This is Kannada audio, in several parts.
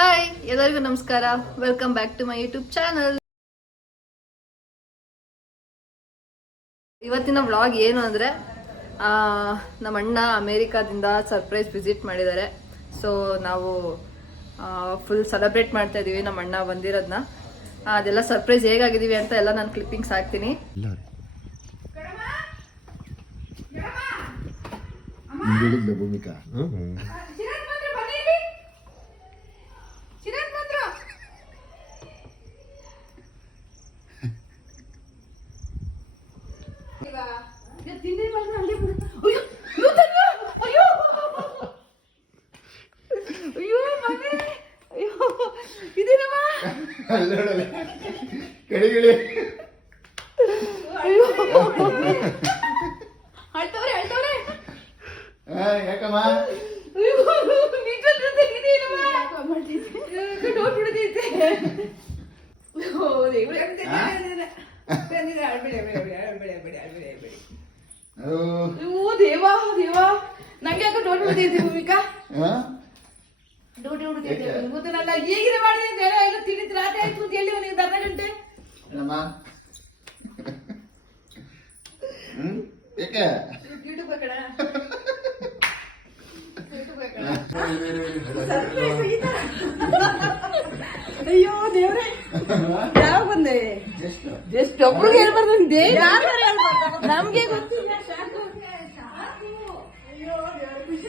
ಹಾಯ್ ಎಲ್ಲರಿಗೂ ನಮಸ್ಕಾರ. Welcome back to my YouTube channel. ಇವತ್ತಿನ ವ್ಲಾಗ್ ಏನು ಅಂದರೆ ನಮ್ಮ ಅಣ್ಣ ಅಮೇರಿಕಾದಿಂದ ಸರ್ಪ್ರೈಸ್ ವಿಸಿಟ್ ಮಾಡಿದ್ದಾರೆ. ಸೊ ನಾವು ಫುಲ್ ಸೆಲೆಬ್ರೇಟ್ ಮಾಡ್ತಾ ಇದ್ದೀವಿ ನಮ್ಮ ಅಣ್ಣ ಬಂದಿರೋದನ್ನ. ಅದೆಲ್ಲ ಸರ್ಪ್ರೈಸ್ ಹೇಗಾಗಿದ್ದೀವಿ ಅಂತ ಎಲ್ಲ ನಾನು ಕ್ಲಿಪ್ಪಿಂಗ್ಸ್ ಹಾಕ್ತೀನಿ. ಭೂಮಿಕಾ ಯಾಕಮ್ಮ ದೇವಾ ದೇವಾ ನಂಗೆ ಯಾಕೆ ಡೋಟ್ ಬಿಡ್ತೈತಿ ಭೂಮಿಕಾ ಡೋಟಿ ಹುಡುಕೈತಿ ಗೊತ್ತಲ್ಲ ಹೇಗಿದೆ ಮಾಡಿದೆ ಎಲ್ಲ ತಿಳಿದು ರಾತ್ರಿ ಆಯ್ತು ಅಂತ ಹೇಳಿ ನೀವು ಅರ್ಧ ಗಂಟೆ ಯಾಕೆ ಯೂಟ್ಯೂಬ್ ಕಡೆ ಅಯ್ಯೋ ದೇವ್ರೆ ಯಾವ ಬಂದೆ ಜಸ್ಟ್ ಒಬ್ರು ಹೇಳ್ಬಾರ್ದಂದೆ ನಮ್ಗೆ ಗೊತ್ತಿಲ್ಲ. ಅಯ್ಯೋ ಖುಷಿ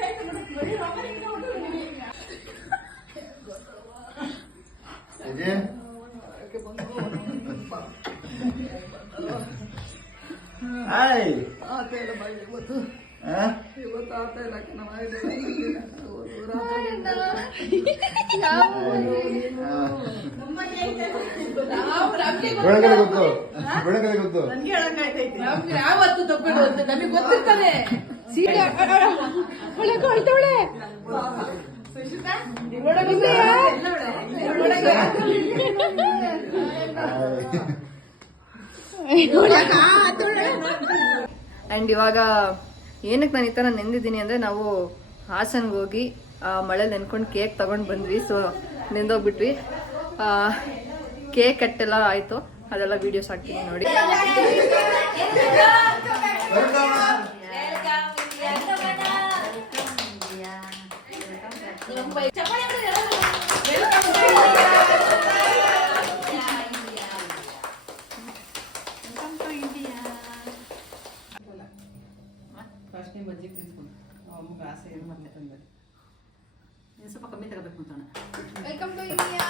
ಆಯ್ತು ಇವತ್ತು ಆತ ಇಲ್ಲ ಯಾವತ್ತು ತಪ್ಪಿಡು ಅಂತ ನಮಗೆ ಗೊತ್ತಿರ್ತಾನೆ. ಸೀರೆ ಹೊಳ್ತವಳೆ ಅಂಡ್ ಇವಾಗ ಏನಕ್ಕೆ ನಾನು ಈ ಥರ ನೆಂದಿದ್ದೀನಿ ಅಂದರೆ ನಾವು ಹಾಸನ್ಗೆ ಹೋಗಿ ಮಳೆ ನೆನ್ಕೊಂಡು ಕೇಕ್ ತಗೊಂಡು ಬಂದ್ವಿ. ಸೊ ನೆಂದೋಗ್ಬಿಟ್ವಿ. ಕೇಕ್ ಕಟ್ಟೆಲ್ಲ ಆಯಿತು, ಅದೆಲ್ಲ ವೀಡಿಯೋಸ್ ಹಾಕ್ತೀನಿ ನೋಡಿ. ಸ್ವಲ್ಪ ಕಮ್ಮಿ ತಗೋಬೇಕು ಅಂತ. Welcome to India.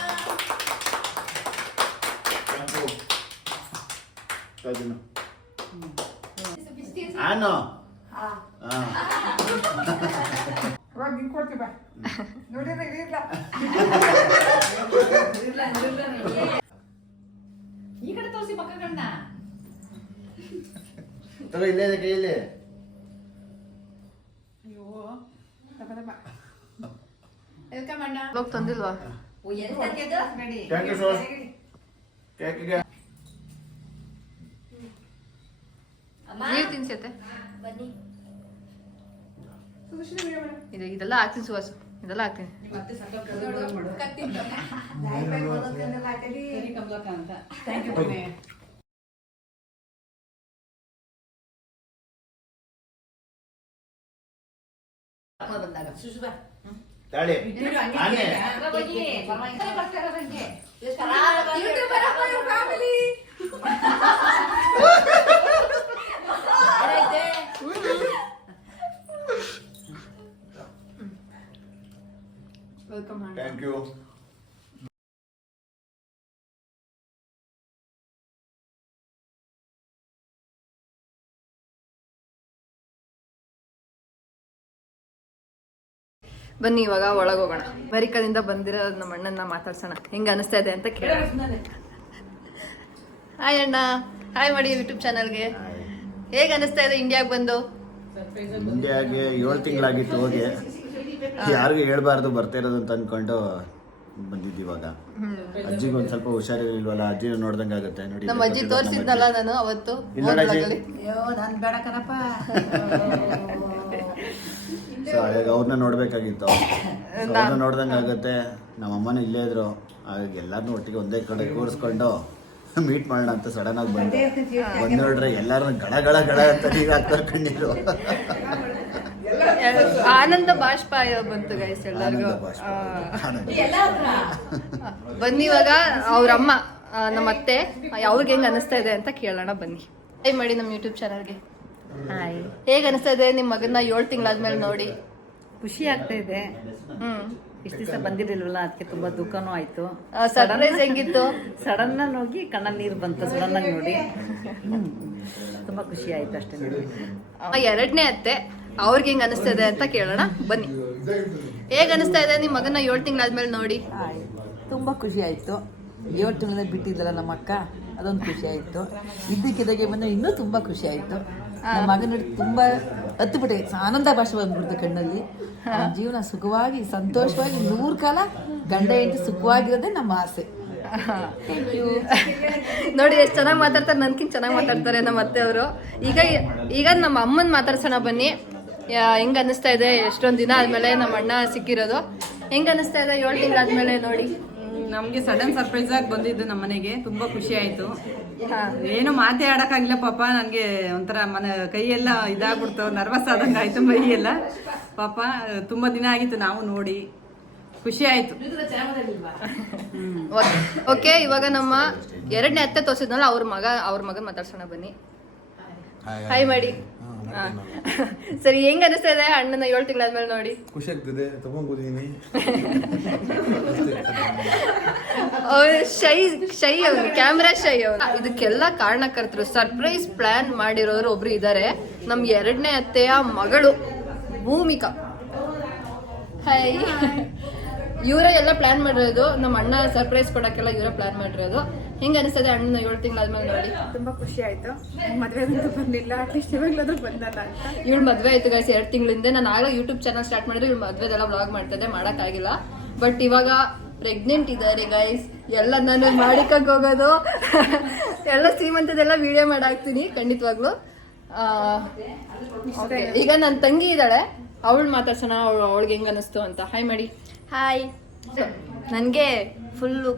ಈ ಕಡೆ ತೋರಿಸಿ ಪಕ್ಕ ಕಣ್ಣ ಇಲ್ಲೇ ಕೈಯಲ್ಲಿ. ಹೋಗಿ ತಂದಿಲ್ವಾ? ನೀರು ತಿನ್ಸತ್ತೆ ಇದೆಲ್ಲ ಹಾಕ್ತೀನಿ ಸುವಾಸು, ಇದೆಲ್ಲ ಹಾಕ್ತೀನಿ. ತಾಳಿ ವೆಲ್ಕಮ್. Thank you. ಬನ್ನಿ ಇವಾಗ ಒಳಗೋಗೋಣ. ಅಮೆರಿಕಾದಿಂದ ಬಂದಿರೋ ನಮ್ಮ ಅಣ್ಣನ ಮಾತಾಡ್ಸೋಣ, ಹೆಂಗ ಅನಿಸ್ತಾ ಇದೆ ಅಂತ ಕೇಳೋಣ. ಹಾಯ್ ಅಣ್ಣ, ಹಾಯ್ ಮಾಡಿ ಯೂಟ್ಯೂಬ್ ಚಾನಲ್ಗೆ. ಹೇಗೆ ಅನಿಸ್ತಾ ಇದೆ ಇಂಡಿಯಾಗೆ ಬಂದು? ಇಂಡಿಯಾಗೆ 7 ತಿಂಗಳಾಗಿತ್ತು ಹೋಗಿ, ಯಾರಿಗೂ ಹೇಳ್ಬಾರ್ದು ಬರ್ತಾ ಇರೋದು ಅಂತ ಅನ್ಕೊಂಡು ಬಂದಿದ್ದು. ಇವಾಗ ಅಜ್ಜಿಗೆ ಒಂದ್ ಸ್ವಲ್ಪ ಹುಷಾರಿಲ್ವಲ್ಲ, ಅಜ್ಜಿನ ನೋಡ್ದಂಗೆ ಆಗುತ್ತೆ ನೋಡಿ. ನಮ್ಮ ಅಜ್ಜಿ ತೋರಿಸಿದ್ನಲ್ಲ ನಾನು ಅವತ್ತು. ಸೊ ಅವ್ರನ್ನ ನೋಡ್ಬೇಕಾಗಿತ್ತು. ಅವ್ರನ್ನ ನೋಡ್ದಂಗೆ ಆಗುತ್ತೆ. ನಮ್ಮಮ್ಮನೂ ಇಲ್ಲೇ ಇದ್ರು, ಹಾಗಾಗಿ ಎಲ್ಲಾರನ್ನೂ ಒಟ್ಟಿಗೆ ಒಂದೇ ಕಡೆ ಕೂರಿಸ್ಕೊಂಡು ಮೀಟ್ ಮಾಡೋಣ ಅಂತ ಸಡನ್ ಆಗಿ ಬಂದು ನೋಡ್ರೆ ಎಲ್ಲಾರನ್ನ ಗಡ ಗಡ ಗಡ ಅಂತ ಈಗ ಆಗ್ತಾರೆ ಕಣ್ಣೀರು. ಆನಂದ ಬಾಷ್ಪ ಬಂತು ಗೈಸ್ ಎಲ್ಲರಿಗೂ. ಬನ್ನಿ ಇವಾಗ ಅವ್ರಮ್ಮ ನಮ್ಮ ಅತ್ತೆ ಅವ್ರಿಗೆ ಹೆಂಗ್ ಅನಿಸ್ತಾ ಇದೆ ಅಂತ ಕೇಳೋಣ ಬನ್ನಿ. ಹೈ ಮಾಡಿ ನಮ್ಮ ಯೂಟ್ಯೂಬ್ ಚಾನಲ್ಗೆ. ಹಾಯ್, ಹೇಗ್ ಅನಿಸ್ತಾ ಇದೆ ನಿಮ್ಮ ಮಗನ್ನ 7 ತಿಂಗಳಾದ್ಮೇಲೆ ನೋಡಿ? ಖುಷಿ ಆಗ್ತಾ ಇದೆ. ಇಷ್ಟು ದಿವಸ ಬಂದಿರಲಿಲ್ವಲ್ಲ, ಅದಕ್ಕೆ ತುಂಬಾ ದುಃಖನೂ ಆಯ್ತು. ಸರ್ಪ್ರೈಸ್ ಹೆಂಗಿತ್ತು? ಸಡನ್ ಆಗಿ ಹೋಗಿ ಕಣ್ಣಲ್ಲಿ ನೀರು ಬಂತು ಸಡನ್ ಆಗಿ ನೋಡಿ. ತುಂಬಾ ಖುಷಿ ಆಯ್ತು ಅಷ್ಟೇ. ಎರಡನೇ ಅತ್ತೆ ಅವ್ರಿಗೆ ಹೆಂಗ್ ಅನಿಸ್ತಾ ಇದೆ ಅಂತ ಕೇಳೋಣ ಬನ್ನಿ. ಹೇಗ್ ಅನಿಸ್ತಾ ಇದೆ ನಿಮ್ಮ ಮಗನ್ನ 7 ತಿಂಗಳಾದ್ಮೇಲೆ ನೋಡಿ? ತುಂಬಾ ಖುಷಿ ಆಯ್ತು. 7 ತಿಂಗಳ ಬಿಟ್ಟಿದ್ದಲ್ಲ ನಮ್ಮ ಅಕ್ಕ, ಅದೊಂದು ಖುಷಿ ಆಯ್ತು. ಇದ್ದಕ್ಕಿದ್ದಾಗೆ ಬಂದು ಇನ್ನೂ ತುಂಬಾ ಖುಷಿ ಆಯ್ತು. ನಮ್ಮ ಮಗನ ತುಂಬಾ ಹತ್ತು ಬಿಟ್ಟೆ ಆನಂದ ಭಾಷೆ ಬಂದ್ಬಿಡ್ತು ಕಣ್ಣಲ್ಲಿ. ಜೀವನ ಸುಖವಾಗಿ ಸಂತೋಷವಾಗಿ 100 ಕಾಲ ಗಂಡ ಹೆಂಡತಿ ಸುಖವಾಗಿರೋದೇ ನಮ್ಮ ಆಸೆ. ನೋಡಿ ಎಷ್ಟು ಚೆನ್ನಾಗಿ ಮಾತಾಡ್ತಾರೆ, ನನ್ಕಿಂತ ಚೆನ್ನಾಗಿ ಮಾತಾಡ್ತಾರೆ ನಮ್ಮ ಅತ್ತೆ ಅವರು. ಈಗ ನಮ್ಮ ಅಮ್ಮನ್ ಮಾತಾಡ್ಸೋಣ ಬನ್ನಿ. ಹೆಂಗ್ ಅನಿಸ್ತಾ ಇದೆ ಎಷ್ಟೊಂದ್ ದಿನ ಆದ್ಮೇಲೆ ನಮ್ಮ ಅಣ್ಣ ಸಿಕ್ಕಿರೋದು? ಹೆಂಗ್ ಅನಿಸ್ತಾ ಇದೆ 7 ತಿಂಗಳಾದ್ಮೇಲೆ ನೋಡಿ? ನಮ್ಗೆ ಸಡನ್ ಸರ್ಪ್ರೈಸ್ ಆಗಿ ಬಂದಿದ್ದು ನಮ್ಮ ಮನೆಗೆ, ತುಂಬಾ ಖುಷಿ ಆಯ್ತು. ಏನು ಮಾತೇ ಆಡಕ್ಕಾಗಿಲ್ಲ ಪಾಪ. ನನ್ಗೆ ಒಂಥರ ಕೈಯೆಲ್ಲ ಇದಾಗ್ಬಿಡ್ತು, ನರ್ವಸ್ ಆದಂಗ ಆಯ್ತು ಮೈಯೆಲ್ಲ ಪಾಪ. ತುಂಬಾ ದಿನ ಆಗಿತ್ತು ನಾವು ನೋಡಿ, ಖುಷಿ ಆಯ್ತು. ಓಕೆ, ಇವಾಗ ನಮ್ಮ ಎರಡನೇ ಅತ್ತೆ ತೋರಿಸಿದ್ನಲ್ಲ ಅವ್ರ ಮಗನ್ ಮಾತಾಡ್ಸೋಣ ಬನ್ನಿ. ಹಾಯ್ ಮಾಡಿ. ಸರಿ, ಹೆಂಗ್ ಅನಿಸ್ತಾ ಇದೆ ಅಣ್ಣನ 7 ತಿಂಗಳಾದ್ಮೇಲೆ ನೋಡಿ? ಖುಷಿ ಆಗ್ತಿದೆ, ತಗೊಂಡ್ಬಂದಿದ್ದೀನಿ. ಶೈ ಅವನು, ಕ್ಯಾಮ್ರಾ ಶೈ ಅವನು. ಇದಕ್ಕೆಲ್ಲ ಕಾರಣಕರ್ತರು, ಸರ್ಪ್ರೈಸ್ ಪ್ಲಾನ್ ಮಾಡಿರೋರು ಒಬ್ರು ಇದಾರೆ. ನಮ್ ಎರಡನೇ ಅತ್ತೆಯ ಮಗಳು ಭೂಮಿಕಾ. ಹಾಯ್. ಇವರೇ ಎಲ್ಲ ಪ್ಲಾನ್ ಮಾಡಿರೋದು. ನಮ್ಮ ಅಣ್ಣ ಸರ್ಪ್ರೈಸ್ ಕೊಡಕ್ಕೆಲ್ಲ ಇವರೇ ಪ್ಲಾನ್ ಮಾಡಿರೋದು. ಹೆಂಗ ಅನಿಸ್ತದೆ ಅಣ್ಣನ 7 ತಿಂಗಳಾದ್ಮೇಲೆ ನೋಡಿ? ತುಂಬಾ ಖುಷಿ ಆಯ್ತು. ಮದ್ವೆ ಬಂದಿಲ್ಲ, ಅಟ್ಲೀಸ್ಟ್ ಇವಾಗ್ಲಾದ್ರೂ ಬಂದಲ್ಲ ಅಂತ. ಇವಳು ಮದ್ವೆ ಆಯ್ತು ಗೈಸ್ 2 ತಿಂಗಳಿಂದ. ನಾನು ಆಗ ಯೂಟ್ಯೂಬ್ ಚಾನಲ್ ಸ್ಟಾರ್ಟ್ ಮಾಡಿದ್ರೆ ಇವಳು ಮದ್ವೆದೆಲ್ಲ ವ್ಲಾಗ್ ಮಾಡ್ತಿದ್ದೆ, ಮಾಡಕ್ಕಾಗಿಲ್ಲ. ಬಟ್ ಇವಾಗ ಪ್ರೆಗ್ನೆಂಟ್ ಇದ್ದಾರೆ ಗೈಸ್. ಎಲ್ಲ ನಾನು ಮಾಡಿಕಕ್ ಹೋಗೋದು ಎಲ್ಲ ಸೀಮಂತದೆಲ್ಲ ವಿಡಿಯೋ ಮಾಡಾಕ್ತೀನಿ ಖಂಡಿತವಾಗ್ಲು. ಈಗ ನನ್ನ ತಂಗಿ ಇದ್ದಾಳೆ, ಅವಳು ಮಾತಾಡ್ಸೋಣ, ಅವಳಿಗೆ ಹೆಂಗ ಅನಿಸ್ತು ಅಂತ. ಹಾಯ್ ಮಾಡಿ. ಹಾಯ್. ನನಗೆ ಫುಲ್ಲು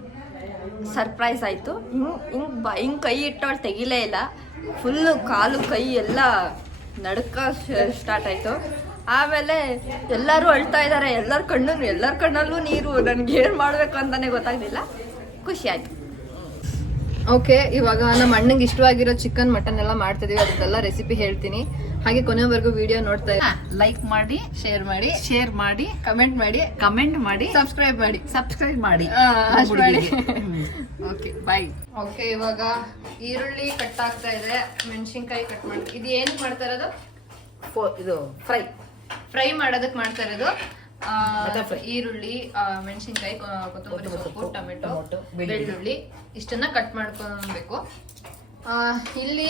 ಸರ್ಪ್ರೈಸ್ ಆಯಿತು. ಹಿಂಗೆ ಕೈ ಇಟ್ಟವಳು ತೆಗಿಲೇ ಇಲ್ಲ. ಫುಲ್ಲು ಕಾಲು ಕೈ ಎಲ್ಲ ನಡ್ಕ ಸ್ಟಾರ್ಟ್ ಆಯಿತು. ಆಮೇಲೆ ಎಲ್ಲರೂ ಅಳ್ತಾ ಇದ್ದಾರೆ, ಎಲ್ಲರ ಕಣ್ಣಲ್ಲೂ ನೀರು. ನನಗೆ ಏನು ಮಾಡಬೇಕು ಅಂತಲೇ ಗೊತ್ತಾಗಲಿಲ್ಲ. ಖುಷಿ ಆಯಿತು. ಓಕೆ, ಇವಾಗ ನಮ್ಮ ಅಣ್ಣಂಗೆ ಇಷ್ಟವಾಗಿರೋ ಚಿಕನ್ ಮಟನ್ ಎಲ್ಲ ಮಾಡ್ತಿದೀವಿ. ಅದಕ್ಕೆಲ್ಲ ರೆಸಿಪಿ ಹೇಳ್ತೀನಿ. ಹಾಗೆ ಕೊನೆವರೆಗೂ ವಿಡಿಯೋ ನೋಡ್ತಾ ಇರಿ. ಲೈಕ್ ಮಾಡಿ, ಶೇರ್ ಮಾಡಿ, ಕಮೆಂಟ್ ಮಾಡಿ, ಸಬ್ಸ್ಕ್ರೈಬ್ ಮಾಡಿ. ಅಷ್ಟು ಮಾಡಿ. ಓಕೆ, ಬಾಯ್. ಓಕೆ, ಇವಾಗ ಈರುಳ್ಳಿ ಕಟ್ ಆಗ್ತಾ ಇದೆ, ಮೆಣಸಿನ್ಕಾಯಿ ಕಟ್ ಮಾಡಿ. ಇದು ಏನಕ್ಕೆ ಮಾಡ್ತಾ ಇರೋದು? ಇದು ಫ್ರೈ ಮಾಡೋದಕ್ಕೆ ಮಾಡ್ತಾ ಇರೋದು. ಈರುಳ್ಳಿ, ಮೆಣಸಿನ್ಕಾಯಿ, ಕೊತ್ತಂಬರಿ ಸೊಪ್ಪು, ಟೊಮೆಟೊ, ಬೆಳ್ಳುಳ್ಳಿ ಇಷ್ಟನ್ನ ಕಟ್ ಮಾಡ್ಕೊಬೇಕು. ಇಲ್ಲಿ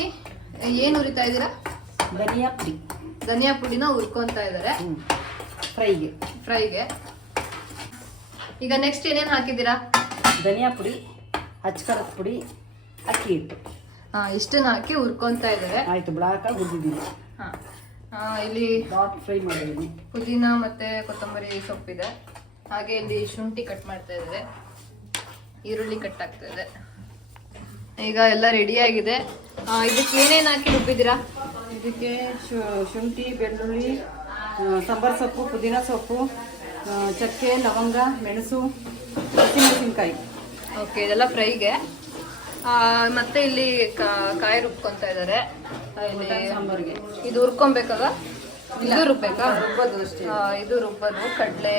ಏನ್ ಹುರಿತಾ ಇದ್ದೀರಾ? ಧನಿಯಾ ಪುಡಿನ ಹುರ್ಕೊಂತ ಇದಾರೆ ಫ್ರೈಗೆ. ಈಗ ನೆಕ್ಸ್ಟ್ ಏನೇನ್ ಹಾಕಿದ್ದೀರಾ? ಧನಿಯಾ ಪುಡಿ, ಅಚ್ಚಕಾರದ ಪುಡಿ, ಅಕ್ಕಿ ಹಿಟ್ಟು. ಇಷ್ಟನ್ನ ಹಾಕಿ ಹುರ್ಕೊಂತ ಇದಾರೆ. ಆಯ್ತು, ಬ್ಲಾಕ್ ಆಗಿ ಹುರಿದಿದ್ದೀನಿ. ಇಲ್ಲಿ ಫ್ರೈ ಮಾಡಿದ್ದೀನಿ. ಪುದೀನ ಮತ್ತೆ ಕೊತ್ತಂಬರಿ ಸೊಪ್ಪಿದೆ. ಹಾಗೆ ಇಲ್ಲಿ ಶುಂಠಿ ಕಟ್ ಮಾಡ್ತಾ ಇದ್ದಾರೆ, ಈರುಳ್ಳಿ ಕಟ್ ಆಗ್ತಾ ಇದೆ. ಈಗ ಎಲ್ಲ ರೆಡಿ ಆಗಿದೆ. ಇದಕ್ಕೆ ಏನೇನು ಹಾಕಿ ರುಬ್ಬಿದ್ದೀರಾ? ಇದಕ್ಕೆ ಶುಂಠಿ, ಬೆಳ್ಳುಳ್ಳಿ, ಸಾಂಬಾರ್ ಸೊಪ್ಪು, ಪುದೀನ ಸೊಪ್ಪು, ಚಕ್ಕೆ, ಲವಂಗ, ಮೆಣಸು, ಹಸಿಮೆಣಸಿನ್ಕಾಯಿ. ಓಕೆ, ಇದೆಲ್ಲ ಫ್ರೈಗೆ. ಮತ್ತೆ ಇಲ್ಲಿ ಕಾಯಿ ರುಬ್ಕೊಂತ ಇದ್ದಾರೆ. ಸಾಂಬಾರಿಗೆ ಇದು ಹುರ್ಕೊಬೇಕಾಗ ಇದು ರುಬ್ಬೇಕಾ? ರುಬ್ಬೋದು ಅಷ್ಟೇ. ಇದು ರುಬ್ಬೋದು. ಕಡಲೆ,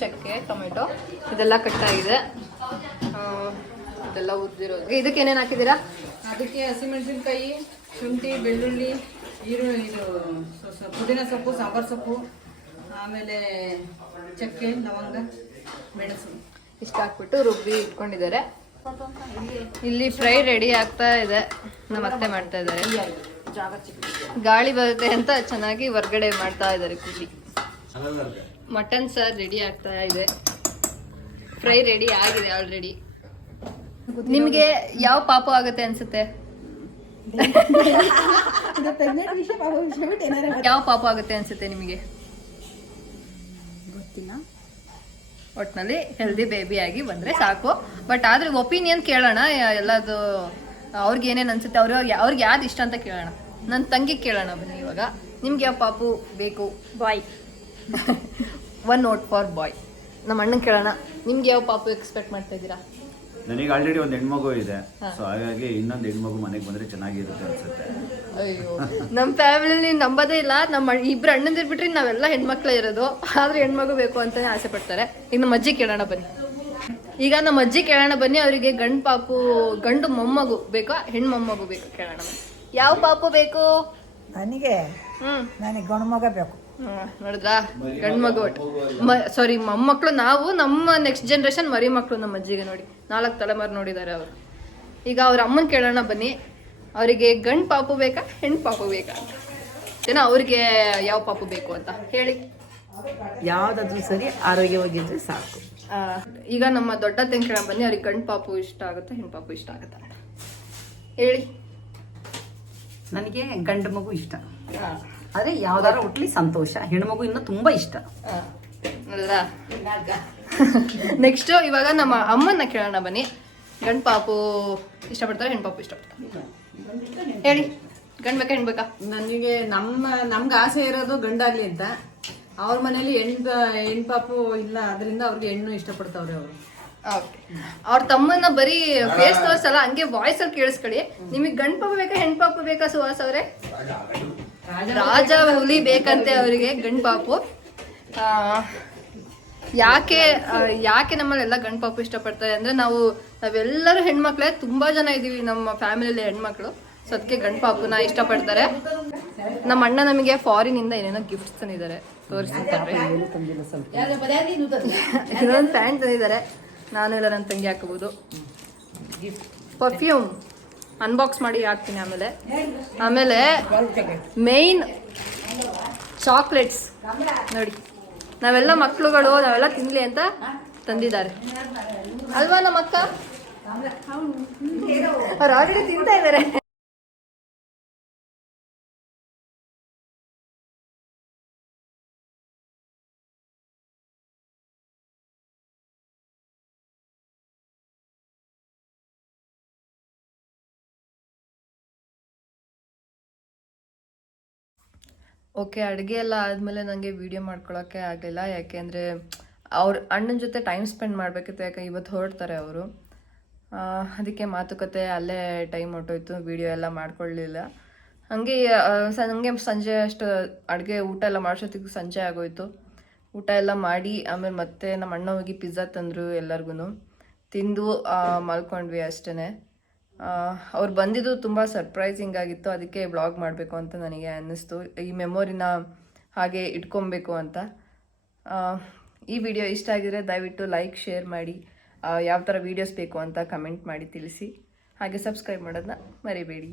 ಚಕ್ಕೆ, ಟೊಮೆಟೊ ಇದೆಲ್ಲ ಕಟ್ಟಾಗಿದೆ. ಇದೆಲ್ಲ ಉದ್ದಿರೋದು. ಇದಕ್ಕೆ ಏನೇನು ಹಾಕಿದ್ದೀರಾ? ಅದಕ್ಕೆ ಹಸಿಮೆಣಸಿನ್ಕಾಯಿ, ಶುಂಠಿ, ಬೆಳ್ಳುಳ್ಳಿ, ಈರುಳ್ಳಿ, ಪುದೀನ ಸೊಪ್ಪು, ಸಾಂಬಾರ್ ಸೊಪ್ಪು, ಆಮೇಲೆ ಚಕ್ಕೆ, ಲವಂಗ, ಮೆಣಸು ಇಷ್ಟ ಹಾಕ್ಬಿಟ್ಟು ರುಬ್ಬಿ ಇಟ್ಕೊಂಡಿದ್ದಾರೆ. ಇಲ್ಲಿ ಫ್ರೈ ರೆಡಿ ಆಗ್ತಾ ಇದೆ. ನಮ್ಮ ಅತ್ತೆ ಮಾಡ್ತಾ ಇದ್ದಾರೆ. ಗಾಳಿ ಬರುತ್ತೆ ಅಂತ ಚೆನ್ನಾಗಿ ಹೊರ್ಗಡೆ ಮಾಡ್ತಾ ಇದ್ದಾರೆ ಖುಷಿ. ಮಟನ್ ಸಾರ್ ರೆಡಿ ಆಗ್ತಾ ಇದೆ. ಫ್ರೈ ರೆಡಿ ಆಗಿದೆ ಆಲ್ರೆಡಿ. ನಿಮ್ಗೆ ಯಾವ ಪಾಪ ಆಗುತ್ತೆ ಅನ್ಸುತ್ತೆ? ಯಾವ ಪಾಪ ಆಗುತ್ತೆ ಅನ್ಸುತ್ತೆ ನಿಮಗೆ? ಗೊತ್ತಿಲ್ಲ. ಒಟ್ಟಿನಲ್ಲಿ ಹೆಲ್ದಿ ಬೇಬಿಯಾಗಿ ಬಂದರೆ ಸಾಕು. ಬಟ್ ಆದರೆ ಒಪಿನಿಯನ್ ಕೇಳೋಣ ಎಲ್ಲದು ಅವ್ರಿಗೆ ಏನೇನು ಅನ್ಸುತ್ತೆ, ಅವ್ರಿಗೆ ಯಾವ್ದು ಇಷ್ಟ ಅಂತ ಕೇಳೋಣ. ನನ್ನ ತಂಗಿ ಕೇಳೋಣ ಬನ್ನಿ ಇವಾಗ. ನಿಮ್ಗೆ ಯಾವ ಪಾಪು ಬೇಕು? ಬಾಯ್. 1 vote ಫಾರ್ ಬಾಯ್. ನಮ್ಮ ಅಣ್ಣನ ಕೇಳೋಣ, ನಿಮ್ಗೆ ಯಾವ ಪಾಪು ಎಕ್ಸ್ಪೆಕ್ಟ್ ಮಾಡ್ತಾ ಇದ್ದೀರಾ? ನನಗೆ ಆಲ್ರೆಡಿ ಒಂದು ಹೆಣ್ಮಗು ಇದೆ, ಸೊ ಹಾಗಾಗಿ ಇನ್ನೊಂದು ಹೆಣ್ಮಗು ಮನೆಗೆ ಬಂದರೆ ಚೆನ್ನಾಗಿರುತ್ತೆ ಅನ್ಸುತ್ತೆ. ಅಯ್ಯೋ, ನಮ್ಮ ಫ್ಯಾಮಿಲಿ ನಂಬೋದೇ ಇಲ್ಲ. ನಮ್ಮ ಇಬ್ರು ಅಣ್ಣಂದಿರ್ ಬಿಟ್ರೆ ನಾವೆಲ್ಲ ಹೆಣ್ಮಕ್ಳೇ ಇರೋದು, ಆದ್ರೆ ಹೆಣ್ಮಗು ಬೇಕು ಅಂತಾನೆ ಆಸೆ ಪಡ್ತಾರೆ. ಈಗ ನಮ್ಮ ಅಜ್ಜಿ ಕೇಳೋಣ ಬನ್ನಿ. ಅವರಿಗೆ ಗಂಡು ಮೊಮ್ಮಗು ಬೇಕಾ ಹೆಣ್ಣು ಮೊಮ್ಮಗು ಬೇಕಾ ಕೇಳೋಣ ಬನ್ನಿ. ಯಾವ ಪಾಪು ಬೇಕು? ನನಗೆ ಗಂಡು ಮಗ ಬೇಕು. ನೋಡಿದ್ರಾ, ಗಂಡು ಮಗು. ಸಾರಿ, ಮೊಮ್ಮಕ್ಳು. ನಾವು ನಮ್ಮ ನೆಕ್ಸ್ಟ್ ಜನ್ರೇಷನ್ ಮರಿ ಮಕ್ಕಳು ನಮ್ಮ ಅಜ್ಜಿಗೆ. ನೋಡಿ 4 ತಲೆಮಾರು ನೋಡಿದ್ದಾರೆ ಅವರು. ಈಗ ಅವ್ರ ಅಮ್ಮನ ಕೇಳೋಣ ಬನ್ನಿ, ಅವರಿಗೆ ಗಂಡು ಪಾಪು ಬೇಕಾ ಹೆಣ್ಣು ಪಾಪು ಬೇಕಾ ಅಂತ. ಏನೋ ಅವ್ರಿಗೆ ಯಾವ ಪಾಪು ಬೇಕು ಅಂತ ಹೇಳಿ. ಯಾವುದಾದ್ರೂ ಸರಿ, ಆರೋಗ್ಯವಾಗಿದ್ರೆ ಸಾಕು. ಈಗ ನಮ್ಮ ದೊಡ್ಡ ತಂಗಿ ಕೇಳೋಣ ಬನ್ನಿ, ಅವ್ರಿಗೆ ಗಂಡು ಪಾಪು ಇಷ್ಟ ಆಗುತ್ತೆ ಹೆಣ್ಣು ಪಾಪು ಇಷ್ಟ ಆಗುತ್ತೆ ಅಂತ ಹೇಳಿ. ನನಗೆ ಗಂಡು ಮಗು ಇಷ್ಟ, ಆದರೆ ಯಾವ್ದಾರ ಹುಟ್ಲಿ ಸಂತೋಷ. ಹೆಣ್ಮಗು ಇನ್ನೂ ತುಂಬ ಇಷ್ಟ. ನೋಡಿದ್ರಾ? ನೆಕ್ಸ್ಟ್ ಇವಾಗ ನಮ್ಮ ಅಮ್ಮನ್ನ ಕೇಳೋಣ ಬನ್ನಿ, ಗಂಡು ಪಾಪು ಇಷ್ಟಪಡ್ತಾರೆ ಹೆಣ್ಣು ಪಾಪು ಇಷ್ಟಪಡ್ತಾರೆ ಹೇಳಿ. ಗಂಡು ಬೇಕಾ ಹೆಣ್ಣು ಬೇಕಾ? ನನಗೆ ನಮ್ಗೆ ಆಸೆ ಇರೋದು ಗಂಡಾಗ್ಲಿ ಅಂತ. ಅವ್ರ ಮನೇಲಿ ಹೆಣ್ಣು ಪಾಪು ಇಲ್ಲ, ಅದರಿಂದ ಅವ್ರಿಗೆ ಹೆಣ್ಣು ಇಷ್ಟಪಡ್ತಾವ್ರೆ ಅವರು. ಅವ್ರ ತಮ್ಮನ್ನ ಬರೀ ಫೇಸ್ ತೋರ್ಸಲ್ಲ, ಹಂಗೆ ವಾಯ್ಸ್ ಅಲ್ಲಿ ಕೇಳಿಸ್ಕೊಳ್ಳಿ. ನಿಮಗೆ ಗಂಡು ಪಾಪು ಬೇಕಾ ಹೆಣ್ಣು ಪಾಪು ಬೇಕಾ ಸುಹಾಸ್ ಅವರೇ? ರಾಜ ಹುಲಿ ಬೇಕಂತೆ ಅವರಿಗೆ ಗಂಡು ಪಾಪು. ಯಾಕೆ ನಮ್ಮಲ್ಲೆಲ್ಲ ಗಂಡು ಪಾಪು ಇಷ್ಟಪಡ್ತಾರೆ ಅಂದ್ರೆ ನಾವೆಲ್ಲರೂ ಹೆಣ್ಮಕ್ಳೇ, ತುಂಬಾ ಜನ ಇದೀವಿ ನಮ್ಮ ಫ್ಯಾಮಿಲಿಯಲ್ಲಿ ಹೆಣ್ಮಕ್ಳು. ಸೊ ಅದಕ್ಕೆ ಗಂಡು ಪಾಪುನ ಇಷ್ಟಪಡ್ತಾರೆ. ನಮ್ಮ ಅಣ್ಣ ನಮಗೆ ಫಾರಿನ್ ಇಂದ ಏನೇನೋ ಗಿಫ್ಟ್ಸ್ ತಂದಿದ್ದಾರೆ, ತೋರಿಸ್ತಾರೆ. ಇನ್ನೊಂದು ಪ್ಯಾಂಟ್ ತಂದಿದ್ದಾರೆ, ನಾನು ಇಲ್ಲ ನನ್ನ ತಂಗಿ ಹಾಕಬಹುದು. ಪರ್ಫ್ಯೂಮ್ ಅನ್ಬಾಕ್ಸ್ ಮಾಡಿ ಹಾಕ್ತೀನಿ. ಆಮೇಲೆ ಮೇನ್ ಚಾಕ್ಲೇಟ್ಸ್ ನೋಡಿ, ನಾವೆಲ್ಲ ಮಕ್ಳುಗಳು ನಾವೆಲ್ಲ ತಿನ್ಲಿ ಅಂತ ತಂದಿದ್ದಾರೆ ಅಲ್ವಾ ನಮ್ಮ ಅಕ್ಕ? ಅವ್ರು ಆಲ್ರೆಡಿ ತಿಂತಾ ಇದ್ದಾರೆ. ಓಕೆ, ಅಡುಗೆ ಎಲ್ಲ ಆದಮೇಲೆ ನನಗೆ ವಿಡಿಯೋ ಮಾಡ್ಕೊಳ್ಳೋಕ್ಕೆ ಆಗಲಿಲ್ಲ. ಯಾಕೆಂದರೆ ಅವ್ರ ಅಣ್ಣನ ಜೊತೆ ಟೈಮ್ ಸ್ಪೆಂಡ್ ಮಾಡಬೇಕಿತ್ತು. ಯಾಕೆ ಇವತ್ತು ಹೊರಡ್ತಾರೆ ಅವರು. ಅದಕ್ಕೆ ಮಾತುಕತೆ ಅಲ್ಲೇ ಟೈಮ್ ಹೊಟ್ಟೋಯ್ತು, ವಿಡಿಯೋ ಎಲ್ಲ ಮಾಡ್ಕೊಳ್ಳಲಿಲ್ಲ. ಹಾಗೆ ಸಂಜೆ ಅಷ್ಟು ಅಡುಗೆ ಊಟ ಎಲ್ಲ ಮಾಡಿಸೋತ್ತಿಗೆ ಸಂಜೆ ಆಗೋಯ್ತು. ಊಟ ಎಲ್ಲ ಮಾಡಿ ಆಮೇಲೆ ಮತ್ತೆ ನಮ್ಮ ಅಣ್ಣ ಹೋಗಿ ಪಿಜ್ಜಾ ತಂದರು. ಎಲ್ಲರಿಗೂ ತಿಂದು ಮಲ್ಕೊಂಡ್ವಿ ಅಷ್ಟೇ. ಅವ್ರು ಬಂದಿದ್ದು ತುಂಬ ಸರ್ಪ್ರೈಸಿಂಗ್ ಆಗಿತ್ತು. ಅದಕ್ಕೆ ವ್ಲಾಗ್ ಮಾಡಬೇಕು ಅಂತ ನನಗೆ ಅನ್ನಿಸ್ತು. ಈ ಮೆಮೊರಿನ ಹಾಗೆ ಇಟ್ಕೊಬೇಕು ಅಂತ. ಈ ವಿಡಿಯೋ ಇಷ್ಟ ಆಗಿದ್ರೆ ದಯವಿಟ್ಟು ಲೈಕ್, ಶೇರ್ ಮಾಡಿ. ಯಾವ ಥರ ವೀಡಿಯೋಸ್ ಬೇಕು ಅಂತ ಕಮೆಂಟ್ ಮಾಡಿ ತಿಳಿಸಿ. ಹಾಗೆ ಸಬ್ಸ್ಕ್ರೈಬ್ ಮಾಡೋದನ್ನ ಮರಿಬೇಡಿ.